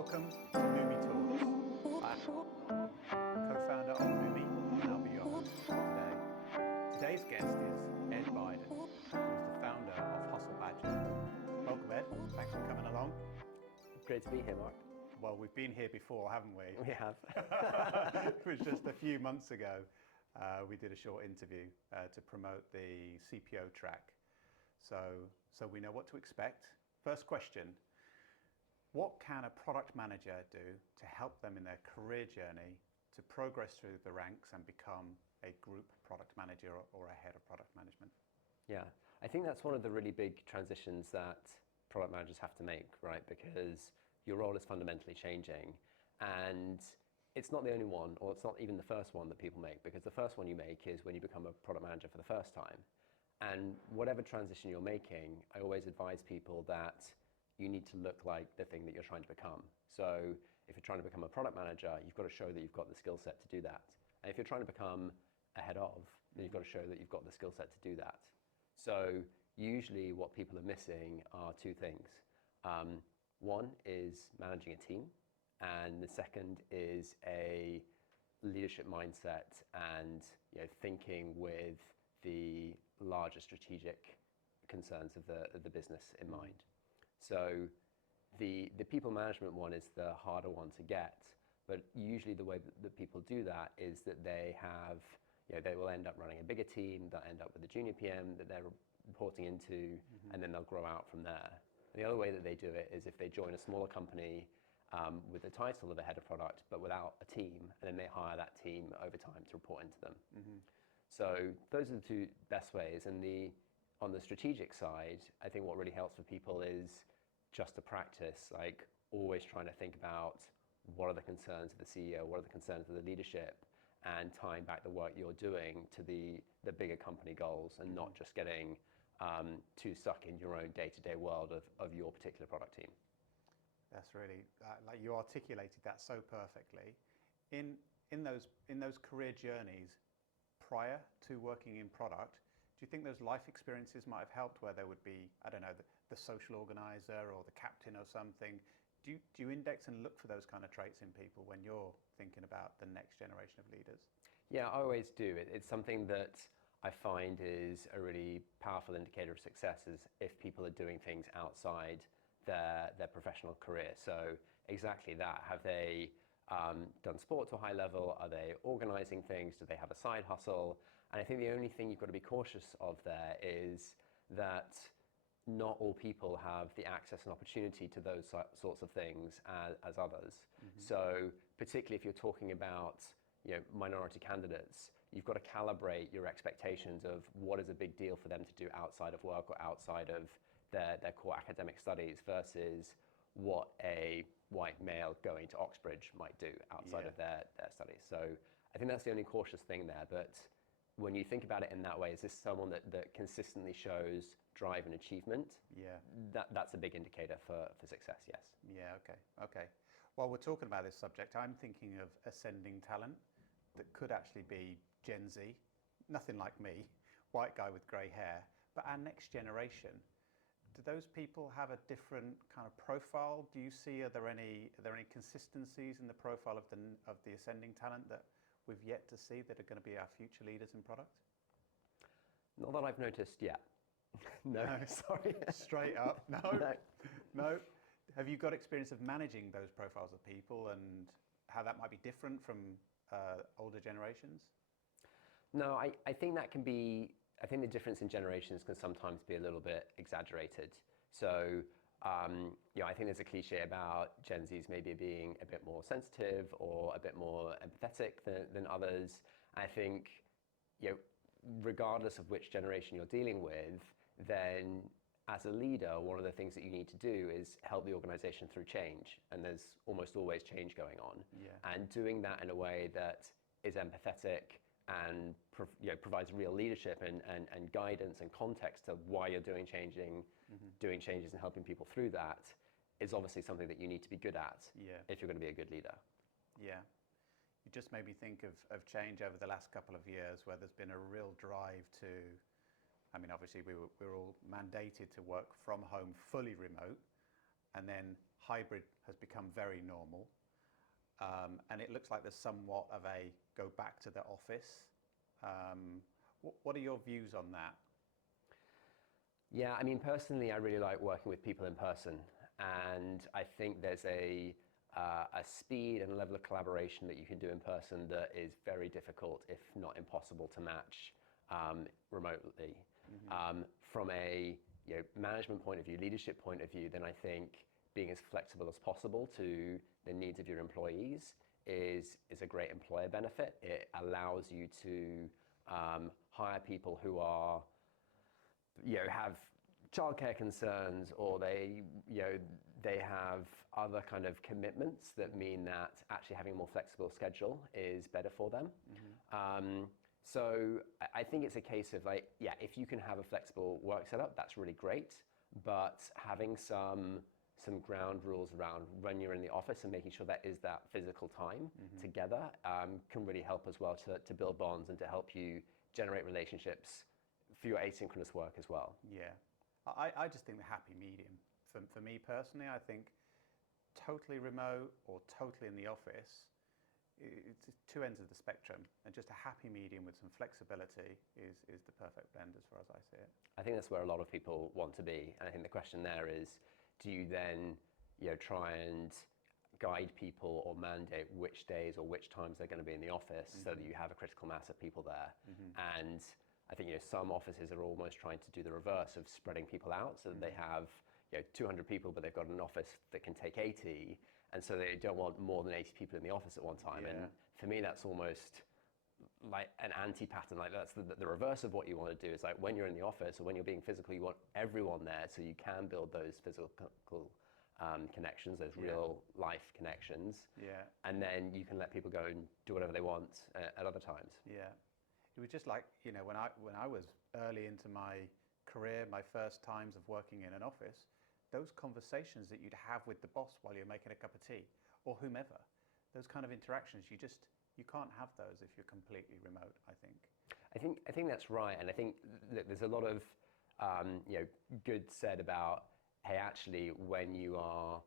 Welcome to Numi Talks. I'm co-founder of Numi and I'll be your host for today. Today's guest is Ed Biden, who is the founder of Hustle Badger. Welcome, Ed. Thanks for coming along. Great to be here, Mark. Well, we've been here before, haven't we? We have. It was just a few months ago. We did a short interview to promote the CPO track. So we know what to expect. First question. What can a product manager do to help them in their career journey to progress through the ranks and become a group product manager or a head of product management? Yeah, I think that's one of the really big transitions that product managers have to make, right? Because your role is fundamentally changing, and it's not the only one, or it's not even the first one that people make, because the first one you make is when you become a product manager for the first time. And whatever transition you're making, I always advise people that you need to look like the thing that you're trying to become. So if you're trying to become a product manager, you've got to show that you've got the skill set to do that. And if you're trying to become a head of, then you've got to show that you've got the skill set to do that. So usually what people are missing are two things. One is managing a team, and the second is a leadership mindset and thinking with the larger strategic concerns of the business in mind. So the people management one is the harder one to get, but usually the way that people do that is that they have, they will end up running a bigger team, they'll end up with a junior PM that they're reporting into, and then they'll grow out from there. And the other way that they do it is if they join a smaller company with the title of a head of product, but without a team, and then they hire that team over time to report into them. So those are the two best ways. And on the strategic side, I think what really helps for people is just to practice, like always trying to think about what are the concerns of the CEO, what are the concerns of the leadership, and tying back the work you're doing to the bigger company goals, and not just getting too stuck in your own day-to-day world of your particular product team. That's really, like you articulated that so perfectly. In those career journeys prior to working in product, do you think those life experiences might have helped, where there would be, I don't know, the social organizer or the captain or something? Do you index and look for those kind of traits in people when you're thinking about the next generation of leaders? Yeah, I always do. It's something that I find is a really powerful indicator of success, is if people are doing things outside their professional career. So exactly that. Have they done sport to a high level? Are they organizing things? Do they have a side hustle? And I think the only thing you've got to be cautious of there is that not all people have the access and opportunity to those sorts of things as others. So particularly if you're talking about minority candidates, you've got to calibrate your expectations of what is a big deal for them to do outside of work or outside of their core academic studies versus what a white male going to Oxbridge might do outside of their studies. So I think that's the only cautious thing there. But when you think about it in that way, is this someone that consistently shows drive and achievement? Yeah. That's a big indicator for success, yes. Yeah, okay. While we're talking about this subject, I'm thinking of ascending talent that could actually be Gen Z, nothing like me, white guy with grey hair, but our next generation. Do those people have a different kind of profile? Do you see, are there any consistencies in the profile of the ascending talent that we've yet to see that are going to be our future leaders in product? Not that I've noticed yet. No, sorry. Straight up, no. Have you got experience of managing those profiles of people and how that might be different from older generations? No, I think that can be. I think the difference in generations can sometimes be a little bit exaggerated. So, I think there's a cliche about Gen Zs maybe being a bit more sensitive or a bit more empathetic than others. I think, regardless of which generation you're dealing with, then as a leader, one of the things that you need to do is help the organization through change. And there's almost always change going on. Yeah. And doing that in a way that is empathetic and provides real leadership and guidance and context to why you're doing changes and helping people through that is obviously something that you need to be good at if you're going to be a good leader. Yeah. You just made me think of change over the last couple of years, where there's been a real drive to, I mean, obviously we were all mandated to work from home fully remote, and then hybrid has become very normal. And it looks like there's somewhat of a go back to the office. What are your views on that? Yeah, I mean, personally, I really like working with people in person, and I think there's a speed and a level of collaboration that you can do in person that is very difficult, if not impossible, to match remotely. From a management point of view, leadership point of view, then I think being as flexible as possible to the needs of your employees is a great employer benefit. It allows you to hire people who are have childcare concerns, or they have other kind of commitments that mean that actually having a more flexible schedule is better for them. So I think it's a case of if you can have a flexible work setup, that's really great, but having some ground rules around when you're in the office and making sure that is that physical time together can really help as well to build bonds and to help you generate relationships for your asynchronous work as well. Yeah, I just think the happy medium. For me personally, I think totally remote or totally in the office, it's two ends of the spectrum, and just a happy medium with some flexibility is the perfect blend as far as I see it. I think that's where a lot of people want to be, and I think the question there is, do you then try and guide people or mandate which days or which times they're going to be in the office so that you have a critical mass of people there? And I think some offices are almost trying to do the reverse of spreading people out, so that they have 200 people, but they've got an office that can take 80, and so they don't want more than 80 people in the office at one time. Yeah. And for me, that's almost like an anti-pattern. Like that's the reverse of what you want to do. Is like when you're in the office or when you're being physical, you want everyone there so you can build those physical connections, those real life connections. Yeah. And then you can let people go and do whatever they want at other times. Yeah. It was just like, when I was early into my career, my first times of working in an office, those conversations that you'd have with the boss while you're making a cup of tea, or whomever, those kind of interactions, you can't have those if you're completely remote, I think. I think that's right, and I think that there's a lot of good said about, hey, actually, when you are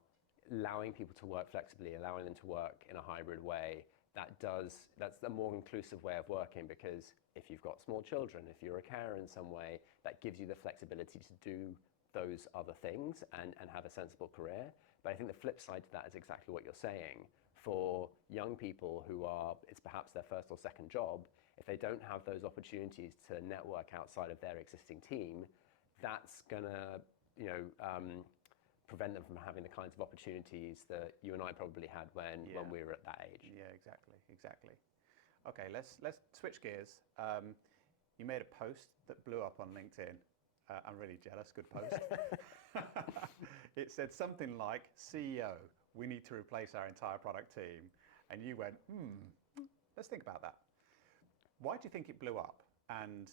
allowing people to work flexibly, allowing them to work in a hybrid way, that's the more inclusive way of working, because if you've got small children, if you're a carer in some way, that gives you the flexibility to do those other things and have a sensible career. But I think the flip side to that is exactly what you're saying. For young people who it's perhaps their first or second job, if they don't have those opportunities to network outside of their existing team, that's gonna prevent them from having the kinds of opportunities that you and I probably had when we were at that age. Yeah, exactly. Okay, let's switch gears. You made a post that blew up on LinkedIn. I'm really jealous, good post. It said something like, CEO, we need to replace our entire product team. And you went, let's think about that. Why do you think it blew up? And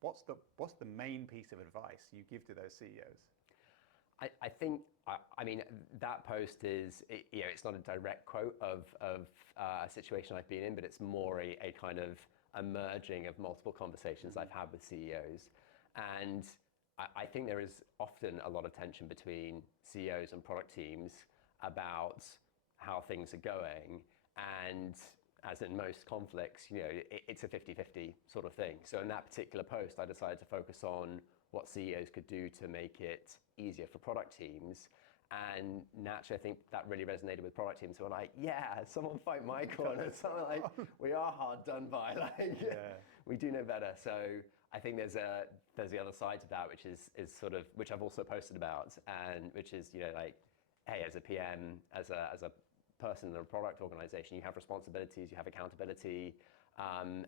what's the main piece of advice you give to those CEOs? I think, I mean, that post is, it's not a direct quote of a situation I've been in, but it's more a kind of a merging of multiple conversations I've had with CEOs. And I think there is often a lot of tension between CEOs and product teams about how things are going. And as in most conflicts, it's a 50-50 sort of thing. So in that particular post, I decided to focus on what CEOs could do to make it easier for product teams. And naturally, I think that really resonated with product teams who were like, yeah, someone fight my corner. Something like, we are hard done by, we do know better. So I think there's the other side to that, which is sort of, which I've also posted about, and which is, hey, as a PM, as a person in a product organization, you have responsibilities, you have accountability, and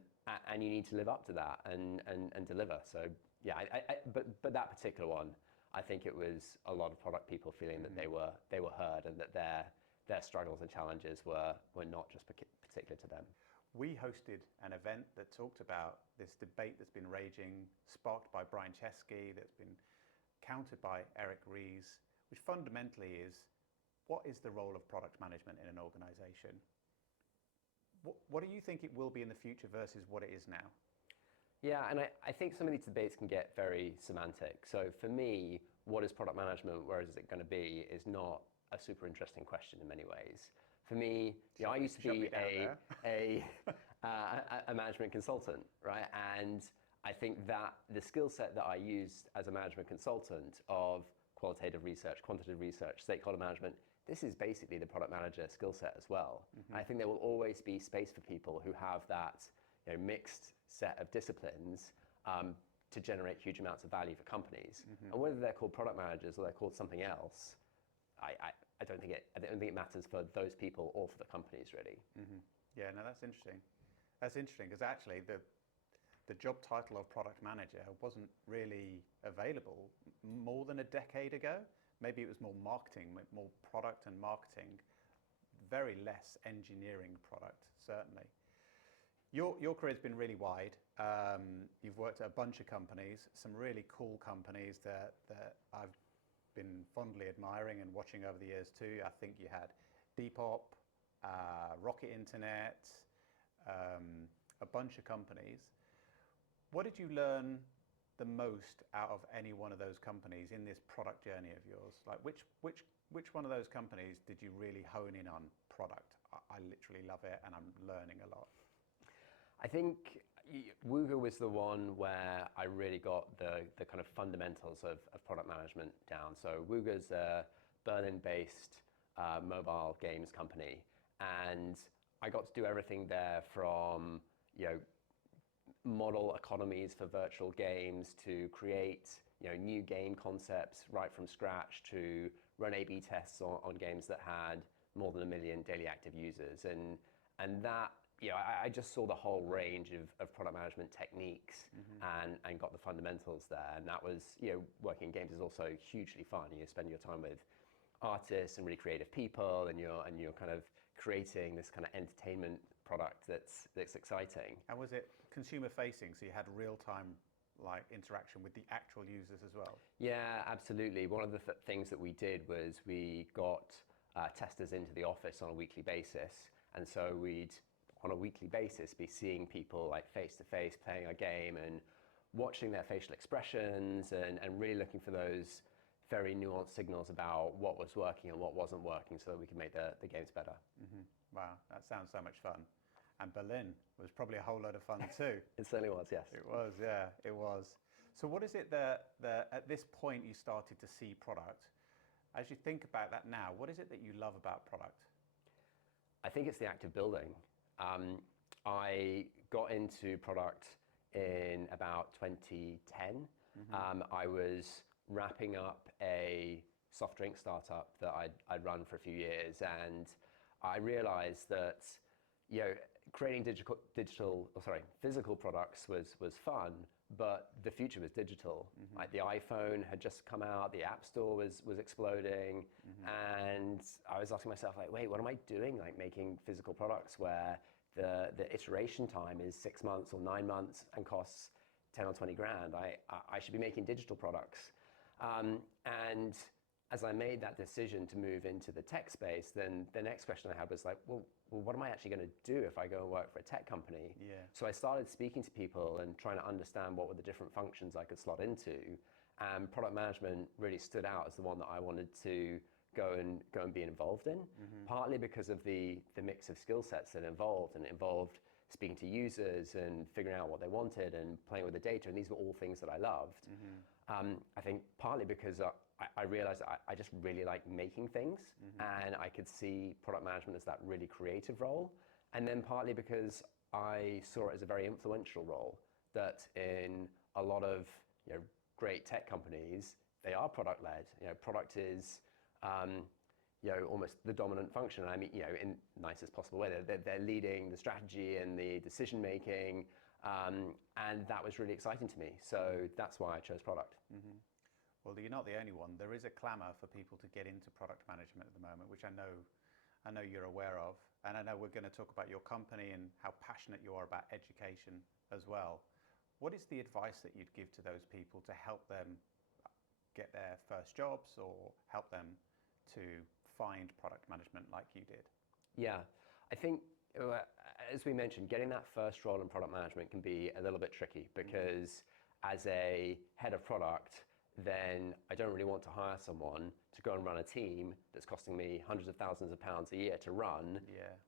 you need to live up to that and deliver. So yeah, but that particular one, I think it was a lot of product people feeling that they were heard, and that their struggles and challenges were not just particular to them. We hosted an event that talked about this debate that's been raging, sparked by Brian Chesky, that's been countered by Eric Ries, which fundamentally is, what is the role of product management in an organization? What do you think it will be in the future versus what it is now? Yeah, and I think some of these debates can get very semantic. So for me, what is product management, where is it going to be, is not a super interesting question in many ways. For me, I used to be a management consultant, right? And I think that the skill set that I used as a management consultant of qualitative research, quantitative research, stakeholder management, this is basically the product manager skill set as well. And I think there will always be space for people who have that mixed set of disciplines to generate huge amounts of value for companies. And whether they're called product managers or they're called something else, I don't think it matters for those people or for the companies really. Yeah, no, that's interesting. That's interesting because actually the job title of product manager wasn't really available more than a decade ago. Maybe it was more marketing, more product and marketing, very less engineering product, certainly. Your career's been really wide. You've worked at a bunch of companies, some really cool companies that I've been fondly admiring and watching over the years too. I think you had Depop, Rocket Internet, a bunch of companies. What did you learn the most out of any one of those companies in this product journey of yours? Like which one of those companies did you really hone in on product? I literally love it and I'm learning a lot. I think Wooga was the one where I really got the kind of fundamentals of product management down. So Wooga's a Berlin-based mobile games company, and I got to do everything there from model economies for virtual games to create new game concepts right from scratch to run A/B tests on games that had more than 1 million daily active users, and that I just saw the whole range of product management techniques and got the fundamentals there. And that was working in games is also hugely fun. You spend your time with artists and really creative people, and you're kind of creating this kind of entertainment product that's exciting. And was it consumer facing, so you had real-time interaction with the actual users as well? Yeah, absolutely. One of the things that we did was we got testers into the office on a weekly basis, and so we'd on a weekly basis be seeing people face to face playing a game and watching their facial expressions and really looking for those very nuanced signals about what was working and what wasn't working so that we could make the games better. Wow, that sounds so much fun. And Berlin was probably a whole load of fun too. It certainly was, yes. It was, yeah, it was. So what is it that at this point you started to see product? As you think about that now, what is it that you love about product? I think it's the act of building. I got into product in about 2010. I was wrapping up a soft drink startup that I'd run for a few years, and I realized that creating physical products was fun, but the future was digital. Like the iPhone had just come out, the App Store was exploding, and I was asking myself, wait, what am I doing? Making physical products where the iteration time is 6 months or 9 months and costs 10 or 20 grand. I should be making digital products. And as I made that decision to move into the tech space, then the next question I had was well, what am I actually going to do if I go and work for a tech company? Yeah. So I started speaking to people and trying to understand what were the different functions I could slot into. And product management really stood out as the one that I wanted to go and be involved in, partly because of the mix of skill sets that involved, and it involved speaking to users and figuring out what they wanted and playing with the data, and these were all things that I loved. I think partly because I realized I just really like making things, and I could see product management as that really creative role, and then partly because I saw it as a very influential role, that in a lot of great tech companies, they are product led. Product is almost the dominant function. I mean, in the nicest possible way, they're leading the strategy and the decision making, and that was really exciting to me. So that's why I chose product. Well, you're not the only one. There is a clamour for people to get into product management at the moment, which I know you're aware of, and I know we're going to talk about your company and how passionate you are about education as well. What is the advice that you'd give to those people to help them get their first jobs or help them to find product management like you did? Yeah, I think, as we mentioned, getting that first role in product management can be a little bit tricky because as a head of product, then I don't really want to hire someone to go and run a team that's costing me hundreds of thousands of pounds a year to run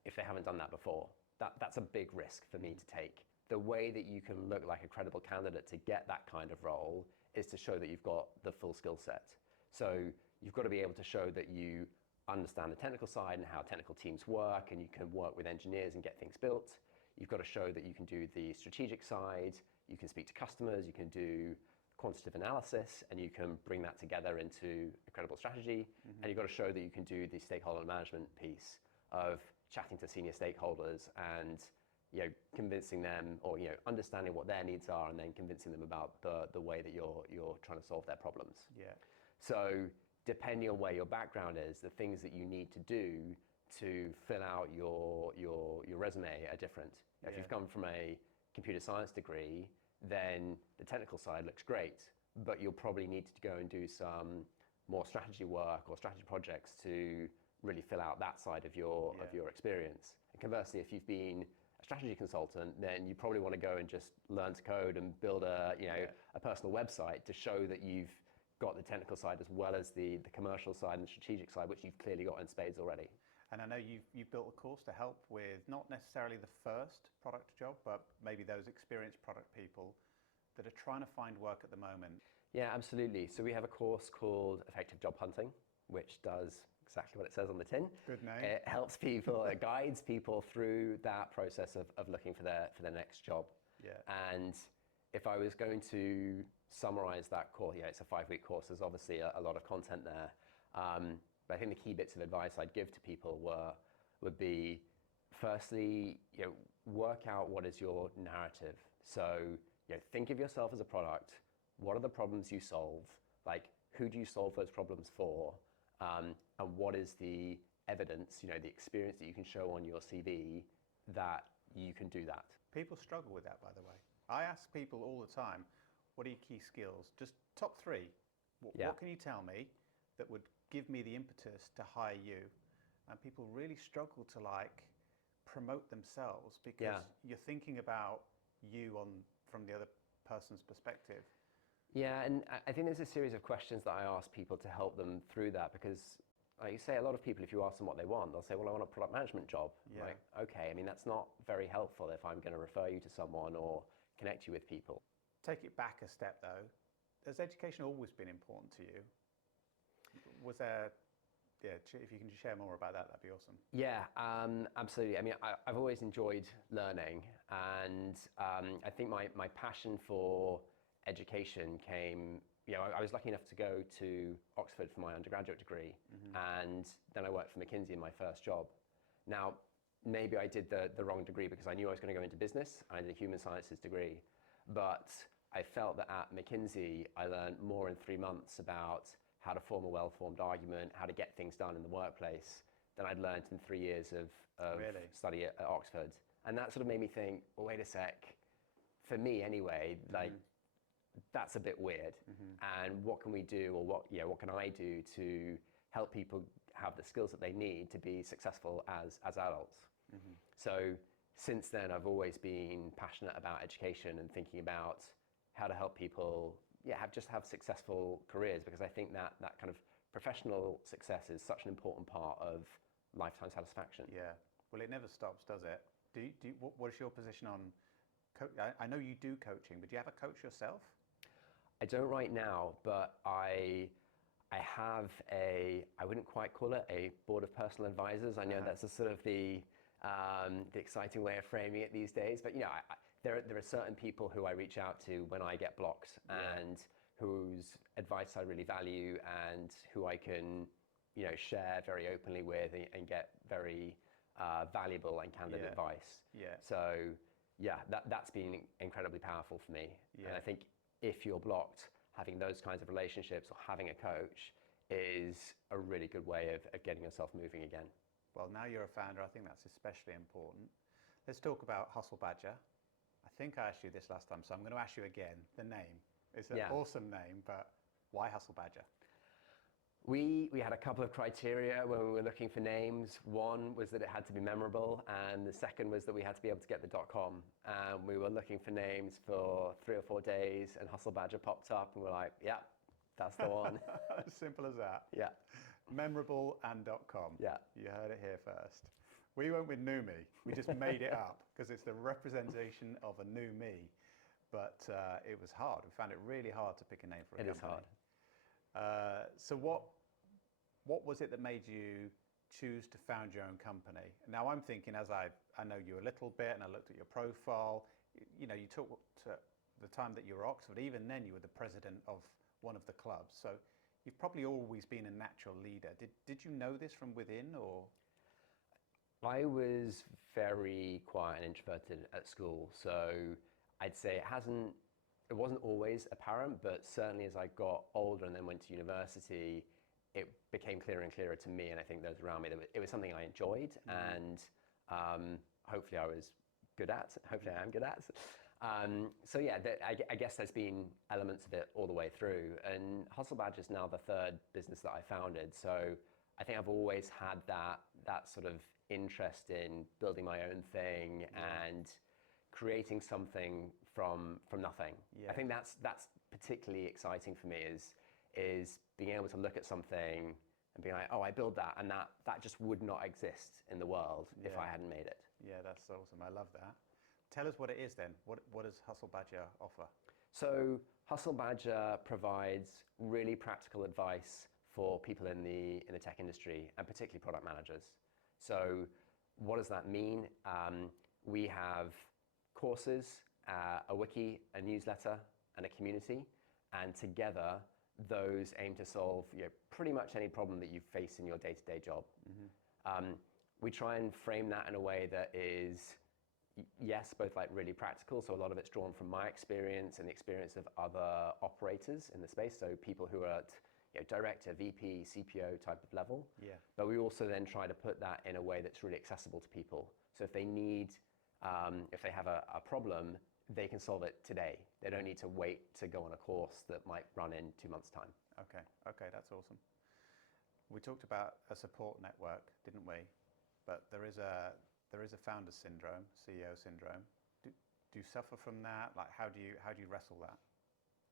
if they haven't done that before. That's a big risk for me to take. The way that you can look like a credible candidate to get that kind of role is to show that you've got the full skill set. So you've got to be able to show that you understand the technical side and how technical teams work, and you can work with engineers and get things built. You've got to show that you can do the strategic side, you can speak to customers, you can do quantitative analysis, and you can bring that together into a credible strategy. And you've got to show that you can do the stakeholder management piece of chatting to senior stakeholders and convincing them, or understanding what their needs are, and then convincing them about the way that you're trying to solve their problems. So depending on where your background is, the things that you need to do to fill out your resume are different. If you've come from a computer science degree, then the technical side looks great, but you'll probably need to go and do some more strategy work or strategy projects to really fill out that side of your experience. And conversely, if you've been a strategy consultant, then you probably want to go and just learn to code and build a personal website to show that you've got the technical side as well as the commercial side and the strategic side, which you've clearly got in spades already. And I know you've built a course to help with not necessarily the first product job, but maybe those experienced product people that are trying to find work at the moment. Yeah, absolutely. So we have a course called Effective Job Hunting, which does exactly what it says on the tin. Good name. It helps people, it guides people through that process of looking for their next job. And if I was going to summarize that course, it's a 5-week course. There's obviously a lot of content there. But I think the key bits of advice I'd give to people would be, firstly, work out what is your narrative. So, think of yourself as a product. What are the problems you solve? Like, who do you solve those problems for? And what is the evidence, the experience that you can show on your CV that you can do that? People struggle with that, by the way. I ask people all the time, what are your key skills? Just top 3. What can you tell me that would give me the impetus to hire you? And people really struggle to promote themselves because you're thinking about you from the other person's perspective. Yeah, and I think there's a series of questions that I ask people to help them through that, because like you say, a lot of people, if you ask them what they want, they'll say, well, I want a product management job. Like, okay, I mean, that's not very helpful if I'm going to refer you to someone or connect you with people. Take it back a step though. Has education always been important to you? Was there, if you can just share more about that, that'd be awesome. Yeah, absolutely. I mean, I've always enjoyed learning, and I think my passion for education came, I was lucky enough to go to Oxford for my undergraduate degree, and then I worked for McKinsey in my first job. Now, maybe I did the wrong degree because I knew I was going to go into business, and I did a human sciences degree, but I felt that at McKinsey, I learned more in 3 months about how to form a well-formed argument, how to get things done in the workplace, than I'd learned in 3 years of study at Oxford. And that sort of made me think, well, wait a sec, for me anyway, that's a bit weird. And what can we do, or what can I do to help people have the skills that they need to be successful as adults? So since then, I've always been passionate about education and thinking about how to help people have successful careers, because I think that kind of professional success is such an important part of lifetime satisfaction. Yeah, well, it never stops, does it? What is your position on I know you do coaching, but do you have a coach yourself? I don't right now, but I have I wouldn't quite call it a board of personal advisors. I know that's a sort of the exciting way of framing it these days, but there are certain people who I reach out to when I get blocked, and whose advice I really value, and who I can share very openly with and get very valuable and candid advice. So that's been incredibly powerful for me. And I think if you're blocked, having those kinds of relationships or having a coach is a really good way of getting yourself moving again. Well, now you're a founder, I think that's especially important. Let's talk about Hustle Badger. I think I asked you this last time, so I'm going to ask you again. The name. It's an awesome name, but why Hustle Badger? We had a couple of criteria when we were looking for names. One was that it had to be memorable, and the second was that we had to be able to get the .com. We were looking for names for 3 or 4 days, and Hustle Badger popped up, and we're like, That's the one. As simple as that. Yeah. Memorable and .com. Yeah. You heard it here first. We went with numi. We just made it up because it's the representation of a new me. But it was hard. We found it really hard to pick a name for a company. It is hard. So what was it that made you choose to found your own company? Now I'm thinking, as I know you a little bit and I looked at your profile, you know, you took to the time that you were at Oxford, even then you were the president of one of the clubs. So you've probably always been a natural leader. Did you know this from within, or? I was very quiet and introverted at school, so I'd say it wasn't always apparent, but certainly as I got older and then went to university, it became clearer and clearer to me, and I think those around me, that it was something I enjoyed, and hopefully I was good at, hopefully I am good at. So yeah, I guess there's been elements of it all the way through, and Hustle Badge is now the third business that I founded, so I think I've always had that sort of interest in building my own thing and creating something from nothing. I think that's particularly exciting for me, is being able to look at something and be like, oh, I built that, and that just would not exist in the world if I hadn't made it. Yeah, that's awesome. I love that. Tell us what it is then. What does Hustle Badger offer? So Hustle Badger provides really practical advice for people in the tech industry, and particularly product managers. So what does that mean? We have courses, a wiki, a newsletter, and a community, and together those aim to solve pretty much any problem that you face in your day-to-day job. We try and frame that in a way that is, yes, both like really practical, so a lot of it's drawn from my experience and the experience of other operators in the space, so people who are at director, VP, CPO type of level. Yeah. But we also then try to put that in a way that's really accessible to people. So if they need, if they have a problem, they can solve it today. They don't need to wait to go on a course that might run in 2 months' time. Okay, that's awesome. We talked about a support network, didn't we? But there is a founder syndrome, CEO syndrome. Do you suffer from that? Like, how do you wrestle that?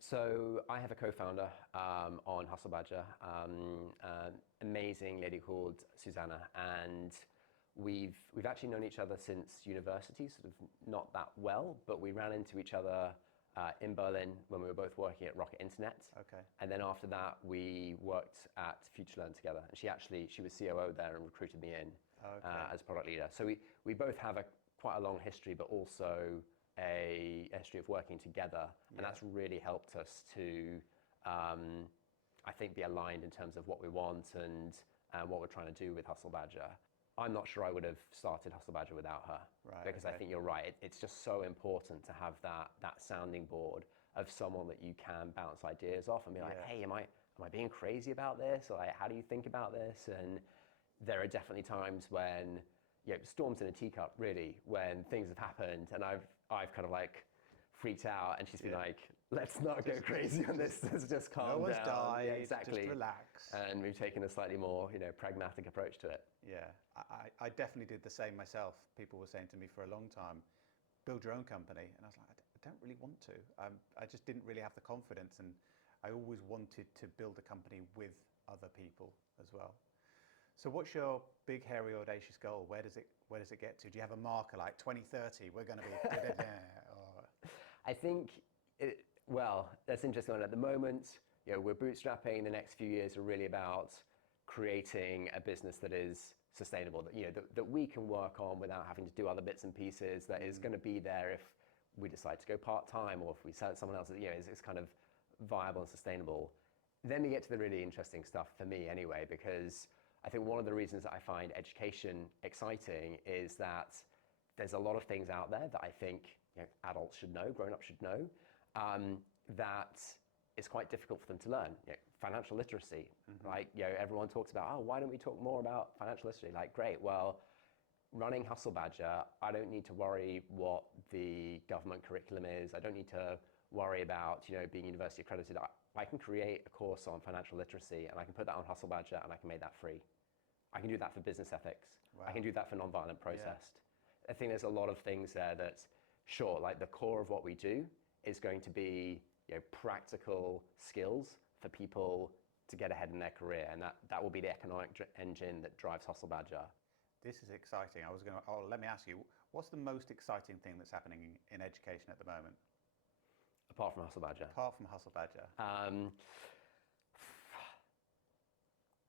So I have a co-founder on Hustle Badger, an amazing lady called Susanna, and we've actually known each other since university, sort of not that well, but we ran into each other in Berlin when we were both working at Rocket Internet. Okay. And then after that, we worked at FutureLearn together, and she was COO there and recruited me in as product leader. So we both have quite a long history, but also a history of working together, and that's really helped us to, I think, be aligned in terms of what we want and what we're trying to do with Hustle Badger. I'm not sure I would have started Hustle Badger without her, because I think you're right. It's just so important to have that sounding board of someone that you can bounce ideas off and be like, hey, am I being crazy about this? Or like, how do you think about this? And there are definitely times when, storms in a teacup, really, when things have happened and I've kind of like freaked out, and she's been like, let's not go crazy on this, let's just calm down. No one's died, exactly. Just relax. And we've taken a slightly more, pragmatic approach to it. Yeah, I definitely did the same myself. People were saying to me for a long time, build your own company. And I was like, I don't really want to. I just didn't really have the confidence, and I always wanted to build a company with other people as well. So what's your big, hairy, audacious goal? Where does it get to? Do you have a marker like 2030? We're going to be or... I think, that's interesting. At the moment, we're bootstrapping. The next few years are really about creating a business that is sustainable, that we can work on without having to do other bits and pieces, that is going to be there if we decide to go part-time or if we sell it to someone else, is kind of viable and sustainable. Then we get to the really interesting stuff for me anyway, because I think one of the reasons that I find education exciting is that there's a lot of things out there that I think adults should know, grown-ups should know, that it's quite difficult for them to learn. Financial literacy, everyone talks about, oh, why don't we talk more about financial literacy? Like, great, well, running Hustle Badger, I don't need to worry what the government curriculum is. I don't need to worry about, being university accredited. I can create a course on financial literacy, and I can put that on Hustle Badger, and I can make that free. I can do that for business ethics. Wow. I can do that for nonviolent protest. I think there's a lot of things there that, sure, like the core of what we do is going to be practical skills for people to get ahead in their career, and that will be the economic engine that drives Hustle Badger. This is exciting. Let me ask you, what's the most exciting thing that's happening in education at the moment? Apart from Hustle Badger. Apart from Hustle Badger.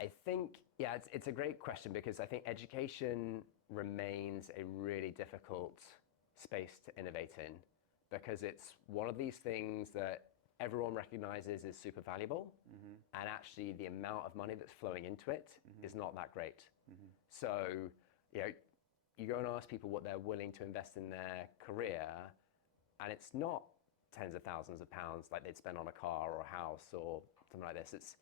I think, yeah, it's a great question, because I think education remains a really difficult space to innovate in, because it's one of these things that everyone recognizes is super valuable, and actually the amount of money that's flowing into it is not that great. So, you go and ask people what they're willing to invest in their career, and it's not tens of thousands of pounds like they'd spend on a car or a house or something like this. It's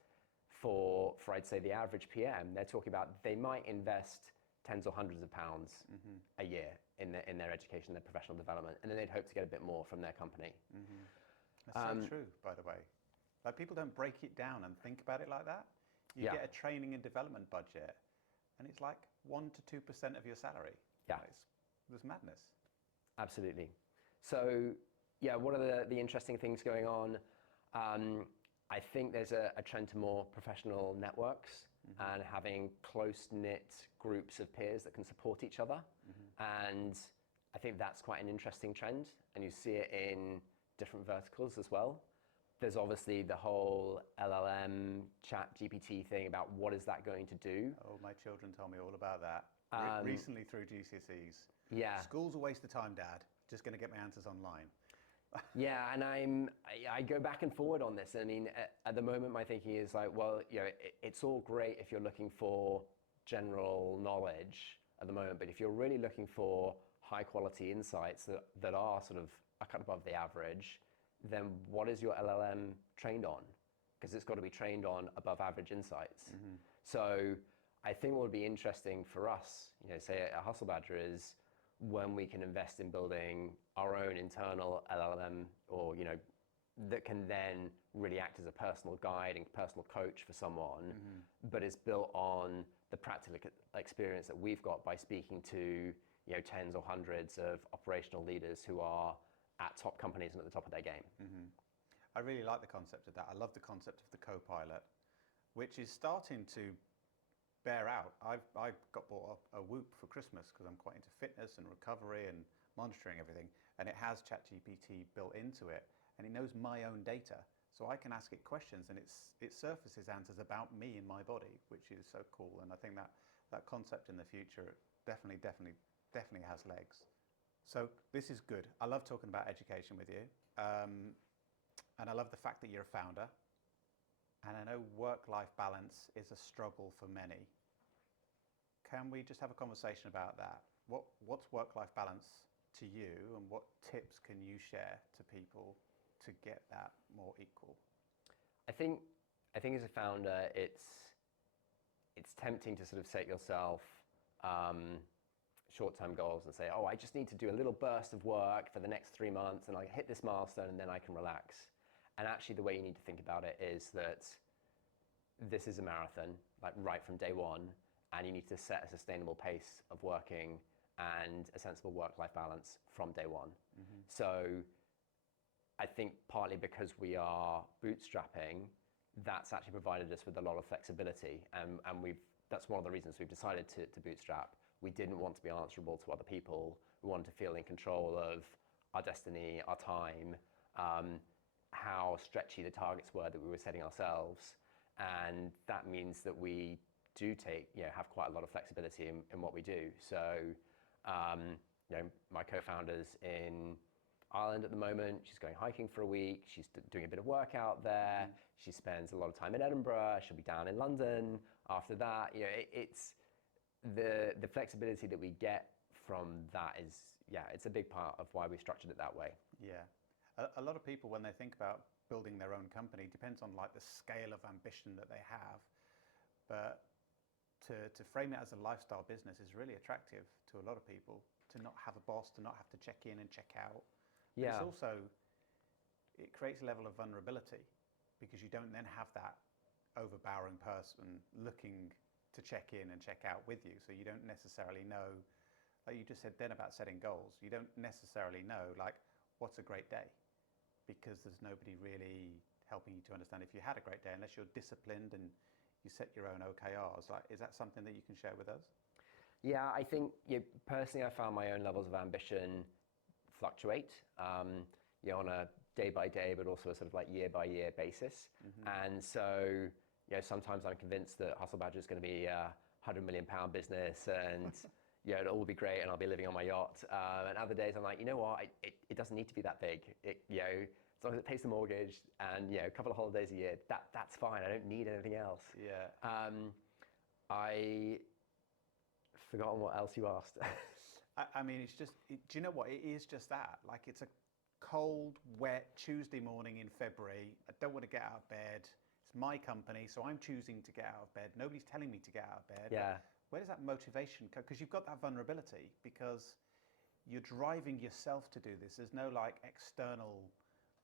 for I'd say the average PM, they're talking about they might invest tens or hundreds of pounds a year in their education, their professional development, and then they'd hope to get a bit more from their company. That's so true, by the way. Like, people don't break it down and think about it like that. You get a training and development budget, and it's like 1 to 2% of your salary. Yeah, it's madness. Absolutely. So, yeah, what are the interesting things going on? I think there's a trend to more professional networks and having close-knit groups of peers that can support each other. And I think that's quite an interesting trend, and you see it in different verticals as well. There's obviously the whole LLM chat GPT thing about what is that going to do. Oh, my children tell me all about that. Recently through GCSEs. Yeah. School's a waste of time, Dad. Just going to get my answers online. Yeah, and I go back and forward on this. I mean, at the moment, my thinking is like, well, it's all great if you're looking for general knowledge at the moment, but if you're really looking for high quality insights that are sort of a cut above the average, then what is your LLM trained on? Because it's got to be trained on above average insights. So I think what would be interesting for us, say at Hustle Badger, is when we can invest in building our own internal LLM, or that can then really act as a personal guide and personal coach for someone, but is built on the practical experience that we've got by speaking to tens or hundreds of operational leaders who are at top companies and at the top of their game. I really like the concept of that. I love the concept of the co-pilot, which is starting to bear out. I got bought a Whoop for Christmas because I'm quite into fitness and recovery and monitoring everything, and it has ChatGPT built into it, and it knows my own data, so I can ask it questions, and it surfaces answers about me and my body, which is so cool. And I think that concept in the future definitely has legs. So this is good. I love talking about education with you, and I love the fact that you're a founder. And I know work-life balance is a struggle for many. Can we just have a conversation about that? What's work-life balance to you, and what tips can you share to people to get that more equal? I think as a founder, it's tempting to sort of set yourself short-term goals and say, oh, I just need to do a little burst of work for the next 3 months, and I hit this milestone, and then I can relax. And actually, the way you need to think about it is that this is a marathon, like right from day one, and you need to set a sustainable pace of working and a sensible work-life balance from day one. So I think partly because we are bootstrapping, that's actually provided us with a lot of flexibility, and that's one of the reasons we've decided to bootstrap. We didn't want to be answerable to other people. We wanted to feel in control of our destiny, our time, how stretchy the targets were that we were setting ourselves, and that means that we do have quite a lot of flexibility in what we do. So, my co-founder's in Ireland at the moment. She's going hiking for a week. She's doing a bit of work out there. She spends a lot of time in Edinburgh. She'll be down in London after that. It's the flexibility that we get from that is, it's a big part of why we structured it that way. Yeah. A lot of people, when they think about building their own company, depends on like the scale of ambition that they have. But to frame it as a lifestyle business is really attractive to a lot of people, to not have a boss, to not have to check in and check out. Yeah. It's also, it creates a level of vulnerability, because you don't then have that overpowering person looking to check in and check out with you. So you don't necessarily know, like you just said then about setting goals, you don't necessarily know like what's a great day, because there's nobody really helping you to understand if you had a great day, unless you're disciplined and you set your own OKRs. Like, is that something that you can share with us? Yeah, I think personally, I found my own levels of ambition fluctuate, on a day by day, but also a sort of like year by year basis. And so, sometimes I'm convinced that Hustle Badger is going to be a £100 million business, and it'll all be great, and I'll be living on my yacht. And other days, I'm like, you know what? It doesn't need to be that big. As long as it pays the mortgage and a couple of holidays a year, that's fine. I don't need anything else. Yeah. I forgotten what else you asked. I mean, it's just, do you know what? It is just that. Like, it's a cold, wet Tuesday morning in February. I don't want to get out of bed. It's my company, so I'm choosing to get out of bed. Nobody's telling me to get out of bed. Yeah. But where does that motivation come? Because you've got that vulnerability, because you're driving yourself to do this. There's no like external,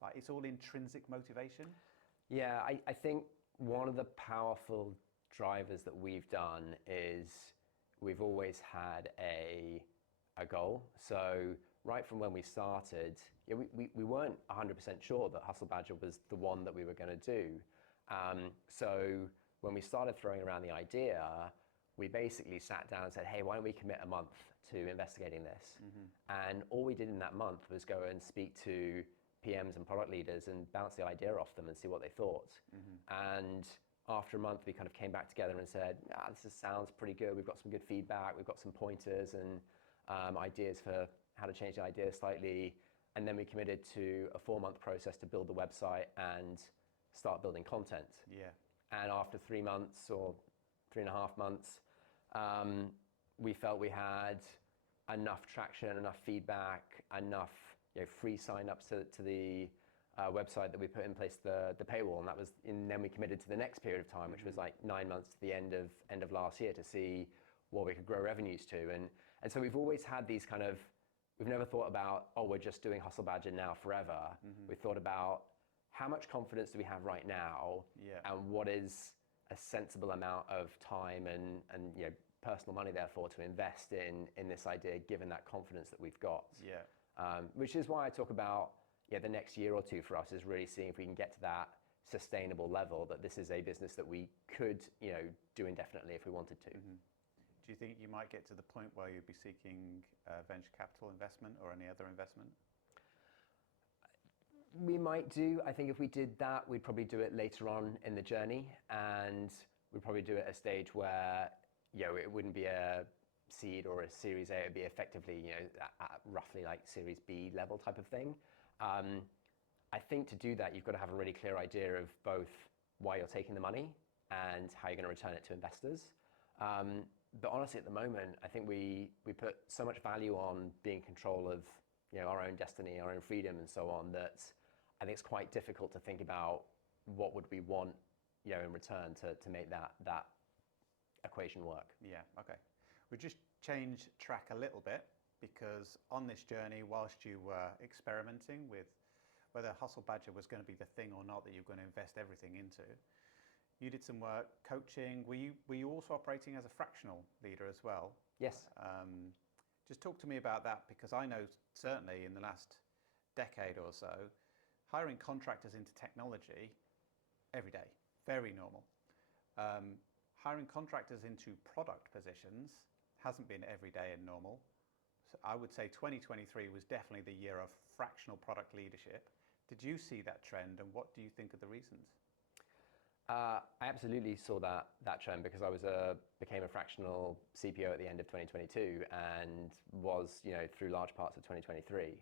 like it's all intrinsic motivation. Yeah, I think one of the powerful drivers that we've done is we've always had a goal. So right from when we started, we weren't 100% sure that Hustle Badger was the one that we were going to do. So when we started throwing around the idea, we basically sat down and said, hey, why don't we commit a month to investigating this? And all we did in that month was go and speak to PMs and product leaders and bounce the idea off them and see what they thought. And after a month, we kind of came back together and said, this sounds pretty good. We've got some good feedback. We've got some pointers and ideas for how to change the idea slightly. And then we committed to a 4-month process to build the website and start building content. Yeah. And after 3 months or 3.5 months, we felt we had enough traction, enough feedback, enough free sign-ups to the website that we put in place the paywall, and then we committed to the next period of time, which was like 9 months to the end of last year, to see what we could grow revenues to. And so we've always had these kind of, we've never thought about, we're just doing Hustle Badger now forever. We thought about how much confidence do we have right now, and what is a sensible amount of time and personal money, therefore, to invest in this idea, given that confidence that we've got. Which is why I talk about the next year or two for us is really seeing if we can get to that sustainable level, that this is a business that we could do indefinitely if we wanted to. Do you think you might get to the point where you'd be seeking venture capital investment or any other investment? We might do. I think if we did that, we'd probably do it later on in the journey, and we'd probably do it at a stage where it wouldn't be a seed or a Series A. It'd be effectively at roughly like Series B level type of thing. I think to do that, you've got to have a really clear idea of both why you're taking the money and how you're going to return it to investors. But honestly, at the moment, I think we put so much value on being in control of our own destiny, our own freedom, and so on, that I think it's quite difficult to think about what would we want in return to make that equation work. Yeah. Okay. We just change track a little bit, because on this journey, whilst you were experimenting with whether Hustle Badger was going to be the thing or not that you're going to invest everything into, you did some work coaching. Were you also operating as a fractional leader as well? Yes. Just talk to me about that, because I know certainly in the last decade or so, hiring contractors into technology every day, very normal. Hiring contractors into product positions hasn't been every day and normal. So I would say 2023 was definitely the year of fractional product leadership. Did you see that trend, and what do you think are the reasons? I absolutely saw that trend, because I became a fractional CPO at the end of 2022 and was through large parts of 2023.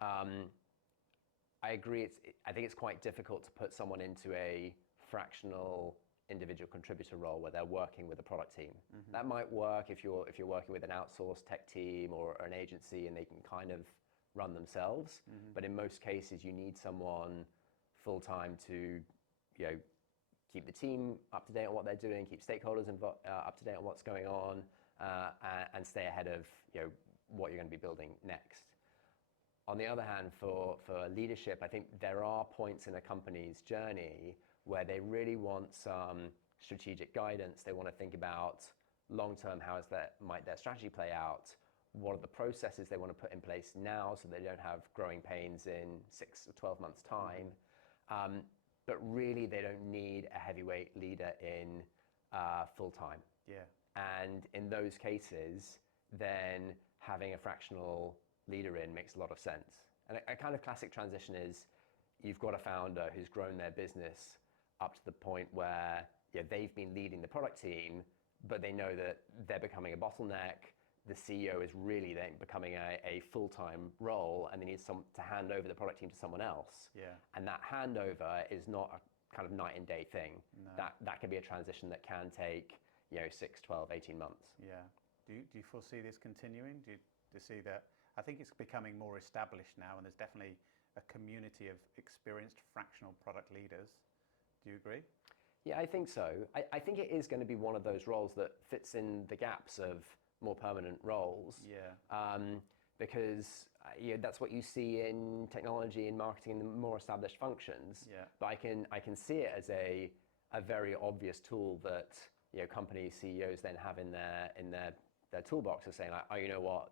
I agree. I think it's quite difficult to put someone into a fractional individual contributor role where they're working with a product team. That might work if you're working with an outsourced tech team or an agency and they can kind of run themselves. But in most cases, you need someone full time to keep the team up to date on what they're doing, keep stakeholders up to date on what's going on, and stay ahead of what you're going to be building next. On the other hand, for leadership, I think there are points in a company's journey where they really want some strategic guidance. They want to think about long-term, might their strategy play out? What are the processes they want to put in place now so they don't have growing pains in 6 or 12 months' time? but really they don't need a heavyweight leader in full time. Yeah. And in those cases, then having a fractional leader in makes a lot of sense. And a kind of classic transition is you've got a founder who's grown their business up to the point where they've been leading the product team, but they know that they're becoming a bottleneck. The CEO is really then becoming a full-time role, and they need to hand over the product team to someone else. Yeah. And that handover is not a kind of night and day thing. No. That can be a transition that can take 6, 12, 18 months. Yeah. Do you foresee this continuing? Do you see that? I think it's becoming more established now, and there's definitely a community of experienced fractional product leaders. Do you agree? Yeah, I think so. I think it is going to be one of those roles that fits in the gaps of more permanent roles. Yeah. Because that's what you see in technology and marketing and the more established functions. Yeah. But I can see it as a very obvious tool that company CEOs then have in their toolbox of saying like, oh, you know what,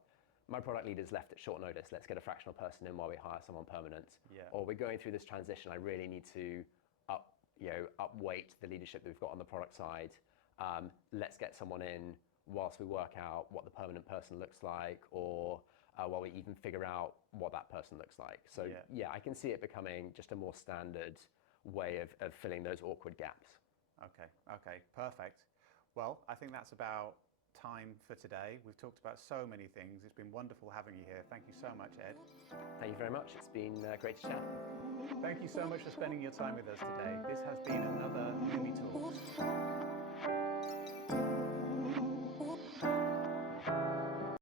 my product leader's left at short notice. Let's get a fractional person in while we hire someone permanent. Yeah. Or we're going through this transition. I really need to upweight the leadership that we've got on the product side. Let's get someone in whilst we work out what the permanent person looks like, or while we even figure out what that person looks like. So yeah, I can see it becoming just a more standard way of filling those awkward gaps. Okay, perfect. Well, I think that's about time for today. We've talked about so many things. It's been wonderful having you here. Thank you so much, Ed. Thank you very much. It's been great to chat. Thank you so much for spending your time with us today. This has been another Numi Talks.